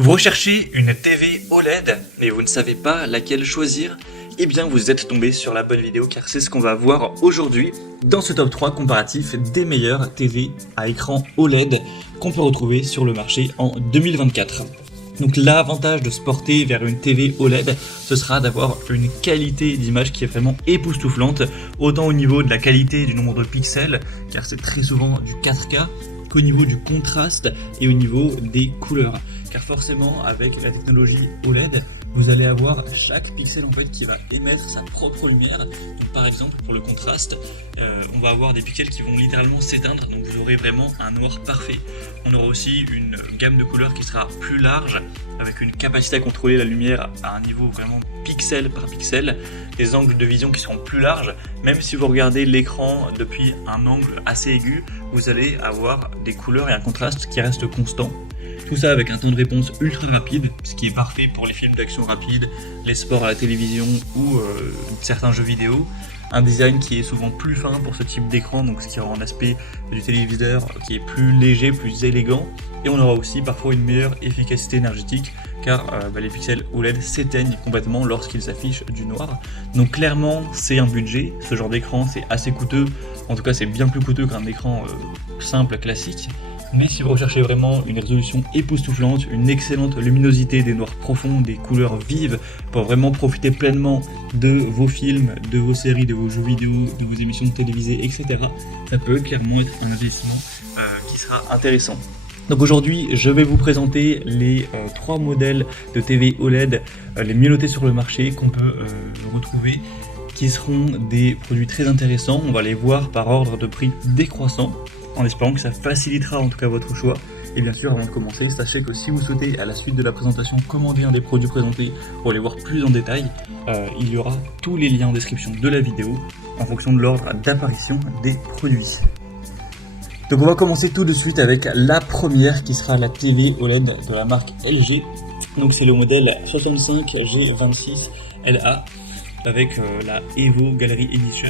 Vous recherchez une TV OLED, mais vous ne savez pas laquelle choisir? Eh bien vous êtes tombé sur la bonne vidéo car c'est ce qu'on va voir aujourd'hui dans ce top 3 comparatif des meilleures TV à écran OLED qu'on peut retrouver sur le marché en 2024. Donc l'avantage de se porter vers une TV OLED, ce sera d'avoir une qualité d'image qui est vraiment époustouflante, autant au niveau de la qualité du nombre de pixels, car c'est très souvent du 4K, qu'au niveau du contraste et au niveau des couleurs. Car forcément, avec la technologie OLED, vous allez avoir chaque pixel en fait qui va émettre sa propre lumière. Donc par exemple, pour le contraste, on va avoir des pixels qui vont littéralement s'éteindre, donc vous aurez vraiment un noir parfait. On aura aussi une gamme de couleurs qui sera plus large, avec une capacité à contrôler la lumière à un niveau vraiment pixel par pixel, des angles de vision qui seront plus larges. Même si vous regardez l'écran depuis un angle assez aigu, vous allez avoir des couleurs et un contraste qui restent constants. Tout ça avec un temps de réponse ultra rapide, ce qui est parfait pour les films d'action rapide, les sports à la télévision ou certains jeux vidéo. Un design qui est souvent plus fin pour ce type d'écran, donc ce qui rend l'aspect du téléviseur qui est plus léger, plus élégant. Et on aura aussi parfois une meilleure efficacité énergétique, car les pixels OLED s'éteignent complètement lorsqu'ils s'affichent du noir. Donc clairement c'est un budget, ce genre d'écran c'est assez coûteux, en tout cas c'est bien plus coûteux qu'un écran simple classique. Mais si vous recherchez vraiment une résolution époustouflante, une excellente luminosité, des noirs profonds, des couleurs vives, pour vraiment profiter pleinement de vos films, de vos séries, de vos jeux vidéo, de vos émissions télévisées, etc., ça peut clairement être un investissement qui sera intéressant. Donc aujourd'hui, je vais vous présenter les 3 modèles de TV OLED les mieux notés sur le marché qu'on peut retrouver, qui seront des produits très intéressants. On va les voir par ordre de prix décroissant, en espérant que ça facilitera en tout cas votre choix. Et bien sûr, avant de commencer, sachez que si vous souhaitez à la suite de la présentation commander un des produits présentés pour les voir plus en détail, il y aura tous les liens en description de la vidéo en fonction de l'ordre d'apparition des produits. Donc on va commencer tout de suite avec la première qui sera la TV OLED de la marque LG. Donc c'est le modèle 65G26LA avec la Evo Gallery Edition.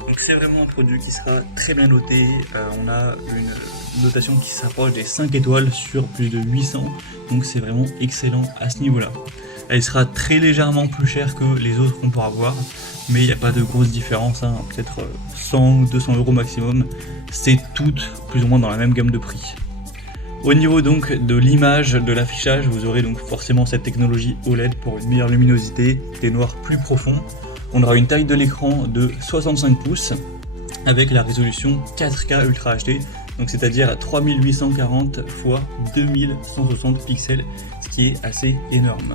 Donc c'est vraiment un produit qui sera très bien noté, on a une notation qui s'approche des 5 étoiles sur plus de 800, donc c'est vraiment excellent à ce niveau-là. Elle sera très légèrement plus chère que les autres qu'on pourra voir, mais il n'y a pas de grosse différence, hein, peut-être 100 ou 200 euros maximum, c'est toutes plus ou moins dans la même gamme de prix. Au niveau donc de l'image, de l'affichage, vous aurez donc forcément cette technologie OLED pour une meilleure luminosité, des noirs plus profonds. On aura une taille de l'écran de 65 pouces avec la résolution 4K Ultra HD, donc c'est-à-dire 3840 x 2160 pixels, ce qui est assez énorme.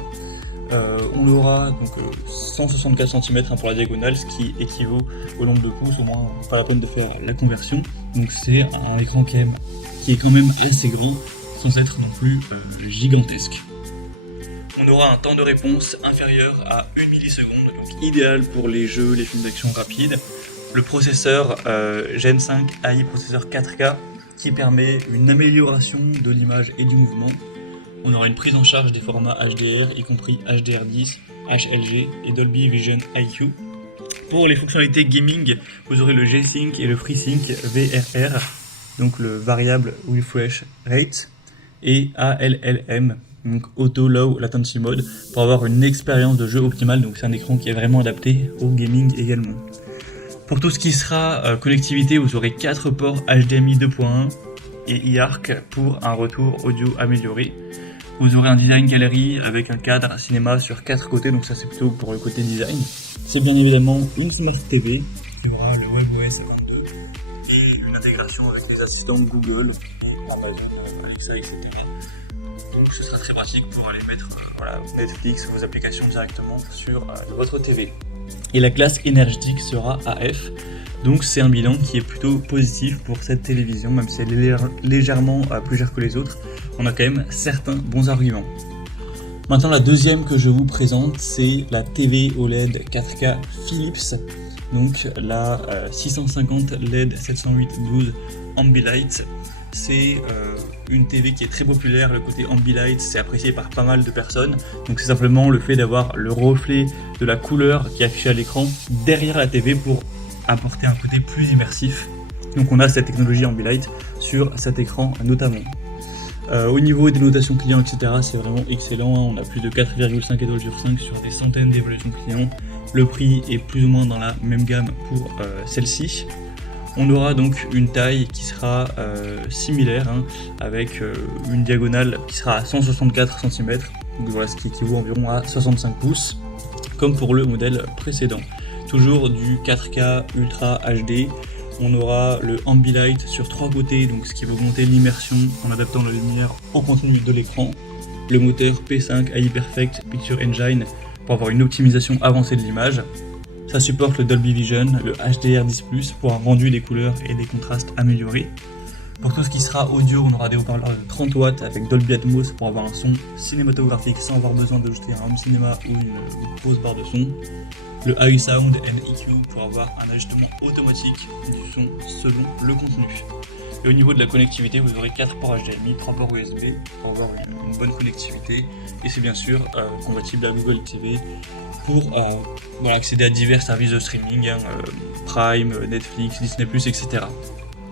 On aura donc 164 cm pour la diagonale, ce qui équivaut au nombre de pouces, au moins pas la peine de faire la conversion. Donc c'est un écran qui est quand même assez grand, sans être non plus gigantesque. On aura un temps de réponse inférieur à 1 milliseconde, donc idéal pour les jeux, les films d'action rapides. Le processeur Gen 5 AI processeur 4K qui permet une amélioration de l'image et du mouvement. On aura une prise en charge des formats HDR, y compris HDR10, HLG et Dolby Vision IQ. Pour les fonctionnalités gaming, vous aurez le G-Sync et le FreeSync VRR, donc le Variable Refresh Rate, et ALLM, donc Auto Low Latency Mode, pour avoir une expérience de jeu optimale. Donc c'est un écran qui est vraiment adapté au gaming également. Pour tout ce qui sera connectivité, vous aurez 4 ports HDMI 2.1 et eARC pour un retour audio amélioré. Vous aurez un design galerie avec un cadre cinéma sur 4 côtés, donc ça c'est plutôt pour le côté design. C'est bien évidemment une Smart TV qui aura le WebOS 52 et une intégration avec les assistants Google, Amazon, Alexa, etc. Donc ce sera très pratique pour aller mettre Netflix, vos applications directement sur votre TV. Et la classe énergétique sera AF, donc c'est un bilan qui est plutôt positif pour cette télévision, même si elle est légèrement plus chère que les autres, on a quand même certains bons arguments. Maintenant la deuxième que je vous présente, c'est la TV OLED 4K Philips, donc la 650 LED 708/12 Ambilight. C'est une TV qui est très populaire, le côté Ambilight c'est apprécié par pas mal de personnes, donc c'est simplement le fait d'avoir le reflet de la couleur qui est affichée à l'écran derrière la TV pour apporter un côté plus immersif. Donc on a cette technologie Ambilight sur cet écran notamment. Au niveau des notations clients, etc., c'est vraiment excellent, hein. On a plus de 4,5 étoiles sur 5 sur des centaines d'évaluations clients. Le prix est plus ou moins dans la même gamme pour celle-ci. On aura donc une taille qui sera similaire, hein, avec une diagonale qui sera à 164 cm, donc voilà, ce qui équivaut environ à 65 pouces, comme pour le modèle précédent. Toujours du 4K Ultra HD. On aura le Ambilight sur 3 côtés, donc ce qui va augmenter l'immersion en adaptant la lumière au contenu de l'écran. Le moteur P5 AI Perfect Picture Engine pour avoir une optimisation avancée de l'image. Ça supporte le Dolby Vision, le HDR10+, pour un rendu des couleurs et des contrastes améliorés. Pour tout ce qui sera audio, on aura des haut-parleurs de 30 watts avec Dolby Atmos pour avoir un son cinématographique sans avoir besoin d'ajouter un home cinéma ou une grosse barre de son. Le AI Sound and EQ pour avoir un ajustement automatique du son selon le contenu. Et au niveau de la connectivité, vous aurez 4 ports HDMI, 3 ports USB pour avoir une bonne connectivité. Et c'est bien sûr compatible à Google TV pour accéder à divers services de streaming, hein, Prime, Netflix, Disney+, etc.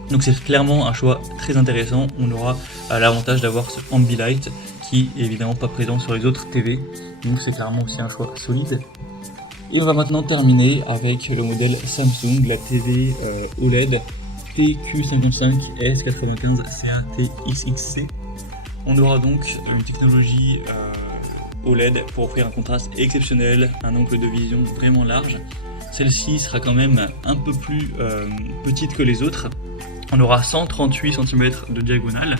Donc c'est clairement un choix très intéressant. On aura l'avantage d'avoir ce Ambilight qui est évidemment pas présent sur les autres TV. Donc c'est clairement aussi un choix solide. Et on va maintenant terminer avec le modèle Samsung, la TV OLED TQ55S95CAT-XXC. On aura donc une technologie OLED pour offrir un contraste exceptionnel, un angle de vision vraiment large. Celle-ci sera quand même un peu plus petite que les autres. On aura 138 cm de diagonale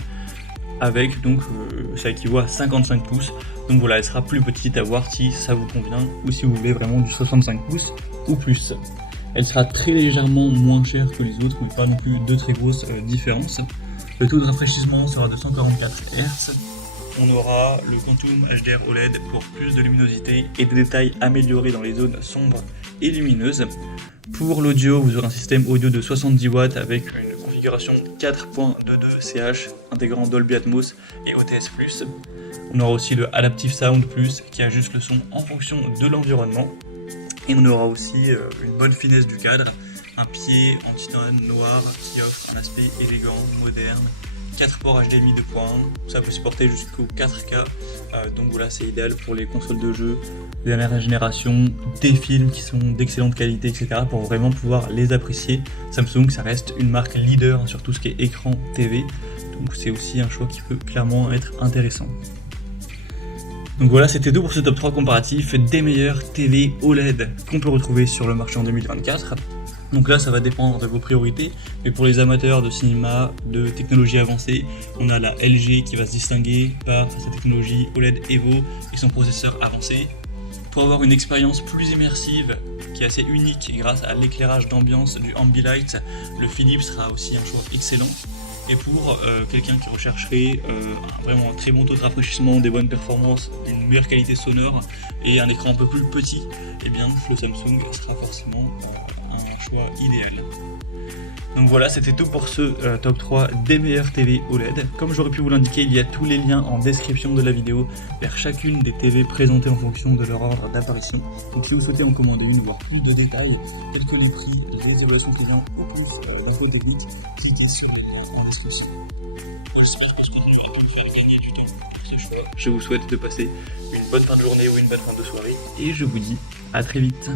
avec donc ça équivaut à 55 pouces. Donc voilà, elle sera plus petite, à voir si ça vous convient ou si vous voulez vraiment du 65 pouces ou plus. Elle sera très légèrement moins chère que les autres, mais pas non plus de très grosses différences. Le taux de rafraîchissement sera de 144 Hz. On aura le Quantum HDR OLED pour plus de luminosité et des détails améliorés dans les zones sombres et lumineuses. Pour l'audio, vous aurez un système audio de 70 watts avec une configuration 4.22 CH intégrant Dolby Atmos et OTS+. On aura aussi le Adaptive Sound Plus qui ajuste le son en fonction de l'environnement. Et on aura aussi une bonne finesse du cadre, un pied en titane noir qui offre un aspect élégant, moderne, 4 ports HDMI 2.1, ça peut supporter jusqu'au 4K, donc voilà, c'est idéal pour les consoles de jeux de dernière génération, des films qui sont d'excellente qualité, etc. pour vraiment pouvoir les apprécier. Samsung, ça reste une marque leader sur tout ce qui est écran TV, donc c'est aussi un choix qui peut clairement être intéressant. Donc voilà, c'était tout pour ce top 3 comparatif des meilleures TV OLED qu'on peut retrouver sur le marché en 2024. Donc là, ça va dépendre de vos priorités, mais pour les amateurs de cinéma, de technologie avancée, on a la LG qui va se distinguer par sa technologie OLED Evo et son processeur avancé. Pour avoir une expérience plus immersive, qui est assez unique grâce à l'éclairage d'ambiance du Ambilight, le Philips sera aussi un choix excellent. Et pour quelqu'un qui rechercherait vraiment un très bon taux de rafraîchissement, des bonnes performances, une meilleure qualité sonore et un écran un peu plus petit, eh bien le Samsung sera forcément un choix idéal. Donc voilà, c'était tout pour ce top 3 des meilleures TV OLED. Comme j'aurais pu vous l'indiquer, il y a tous les liens en description de la vidéo vers chacune des TV présentées en fonction de leur ordre d'apparition. Donc si vous souhaitez en commander une ou voir plus de détails, tels que les prix, les évaluations clients ou plus d'infos techniques, cliquez sur le lien en description. J'espère que ce contenu a pu vous faire gagner du temps pour ce choix. Je vous souhaite de passer une bonne fin de journée ou une bonne fin de soirée et je vous dis à très vite.